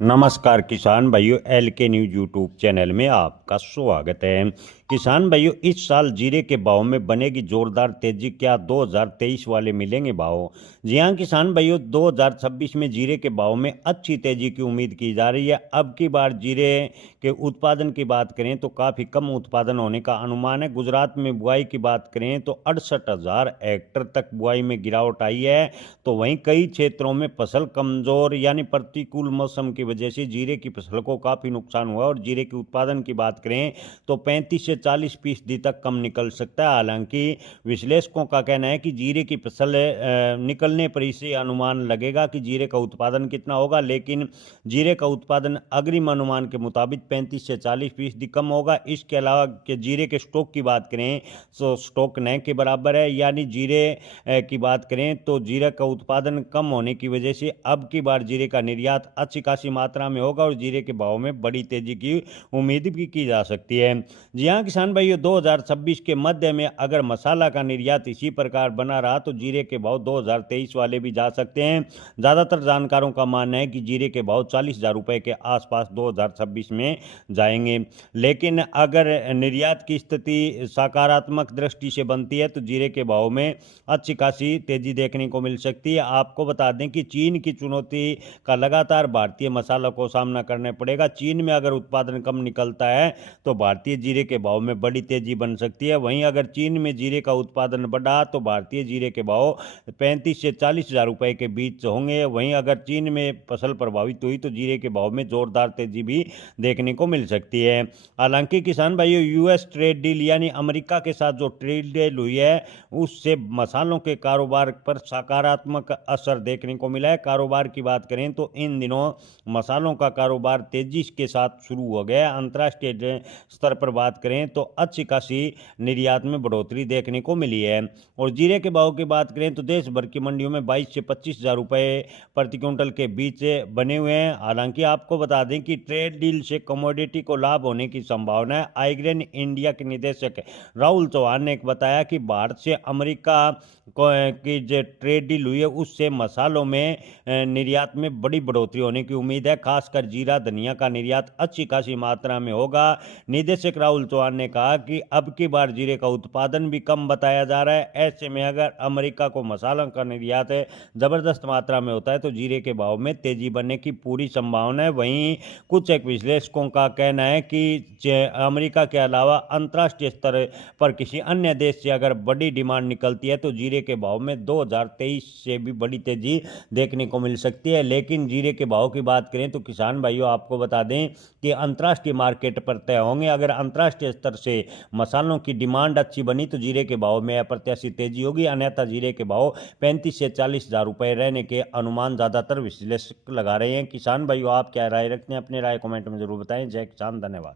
नमस्कार किसान भाइयों, एल के न्यूज यूट्यूब चैनल में आपका स्वागत है। किसान भाइयों, इस साल जीरे के भाव में बनेगी जोरदार तेजी। क्या 2023 वाले मिलेंगे भाव? जी हाँ किसान भाइयों, 2026 में जीरे के भाव में अच्छी तेजी की उम्मीद की जा रही है। अब की बार जीरे के उत्पादन की बात करें तो काफ़ी कम उत्पादन होने का अनुमान है। गुजरात में बुआई की बात करें तो 68,000 हेक्टेयर तक बुआई में गिरावट आई है। तो वहीं कई क्षेत्रों में फसल कमजोर यानी प्रतिकूल मौसम की वजह से जीरे की फसल को काफ़ी नुकसान हुआ। और जीरे के उत्पादन की बात करें तो 35 से 40% तक कम निकल सकता है। हालांकि विश्लेषकों का कहना है कि जीरे की फसल निकलने पर इसे अनुमान लगेगा कि जीरे का उत्पादन कितना होगा, लेकिन जीरे का उत्पादन अग्रिम अनुमान के मुताबिक 35 से 40% कम होगा। इसके अलावा के जीरे के स्टॉक की बात करें तो स्टॉक न के बराबर है। यानी जीरे की बात करें तो जीरे का उत्पादन कम होने की वजह से अब की बार जीरे का निर्यात अच्छी खासी मात्रा में होगा और जीरे के भाव में बड़ी तेजी की उम्मीद भी की जा सकती है। जी हाँ किसान भाइयों, 2026 के मध्य में अगर मसाला का निर्यात इसी प्रकार बना रहा तो जीरे के भाव 2023 वाले भी जा सकते हैं। ज़्यादातर जानकारों का मानना है कि जीरे के भाव 40,000 रुपये के आसपास 2026 में जाएंगे। लेकिन अगर निर्यात की स्थिति सकारात्मक दृष्टि से बनती है तो जीरे के भाव में अच्छी खासी तेजी देखने को मिल सकती है। आपको बता दें कि चीन की चुनौती का लगातार भारतीय मसाला को सामना करना पड़ेगा। चीन में अगर उत्पादन कम निकलता है तो भारतीय जीरे के भाव में बड़ी तेजी बन सकती है। वहीं अगर चीन में जीरे का उत्पादन बढ़ा तो भारतीय जीरे के भाव 35 से 40,000 रुपये के बीच होंगे। वहीं अगर चीन में फसल प्रभावित हुई तो जीरे के भाव में जोरदार तेजी भी देखने को मिल सकती है। हालांकि किसान भाइयों, यूएस ट्रेड डील यानी अमेरिका के साथ जो ट्रेड डील हुई है उससे मसालों के कारोबार पर सकारात्मक असर देखने को मिला है। कारोबार की बात करें तो इन दिनों मसालों का कारोबार तेजी के साथ शुरू हो गया है। अंतर्राष्ट्रीय स्तर पर बात करें तो अच्छी खासी निर्यात में बढ़ोतरी देखने को मिली है। और जीरे के भाव की बात करें तो देश भर की मंडियों में 22 से 25,000 रुपये प्रति क्विंटल के बीच बने हुए हैं। हालांकि आपको बता दें कि ट्रेड डील से कमोडिटी को लाभ होने की संभावना है। आइग्रेन इंडिया के निदेशक राहुल चौहान ने बताया कि भारत से अमेरिका की जो ट्रेड डील हुई है उससे मसालों में निर्यात में बड़ी बढ़ोतरी होने की उम्मीद है। खासकर जीरा धनिया का निर्यात अच्छी खासी मात्रा में होगा। निदेशक राहुल चौहान ने कहा कि अब की बार जीरे का उत्पादन भी कम बताया जा रहा है। ऐसे में अगर अमेरिका को मसालों का निर्यात जबरदस्त मात्रा में होता है तो जीरे के भाव में तेजी बनने की पूरी संभावना है। वहीं कुछ एक विश्लेषकों का कहना है कि अमेरिका के अलावा अंतर्राष्ट्रीय स्तर पर किसी अन्य देश से अगर बड़ी डिमांड निकलती है तो जीरे के भाव में 2023 से भी बड़ी तेजी देखने को मिल सकती है। लेकिन जीरे के भाव की बात करें तो किसान भाइयों, आपको बता दें कि अंतर्राष्ट्रीय मार्केट पर तय होंगे। अगर अंतर्राष्ट्रीय स्तर से मसालों की डिमांड अच्छी बनी तो जीरे के भाव में अप्रत्याशित तेजी होगी। अन्यथा जीरे के भाव 35 से 40,000 रुपये रहने के अनुमान ज़्यादातर विश्लेषक लगा रहे हैं। किसान भाइयों, आप क्या राय रखते हैं? अपनी राय कमेंट में जरूर बताएं। जय किसान, धन्यवाद।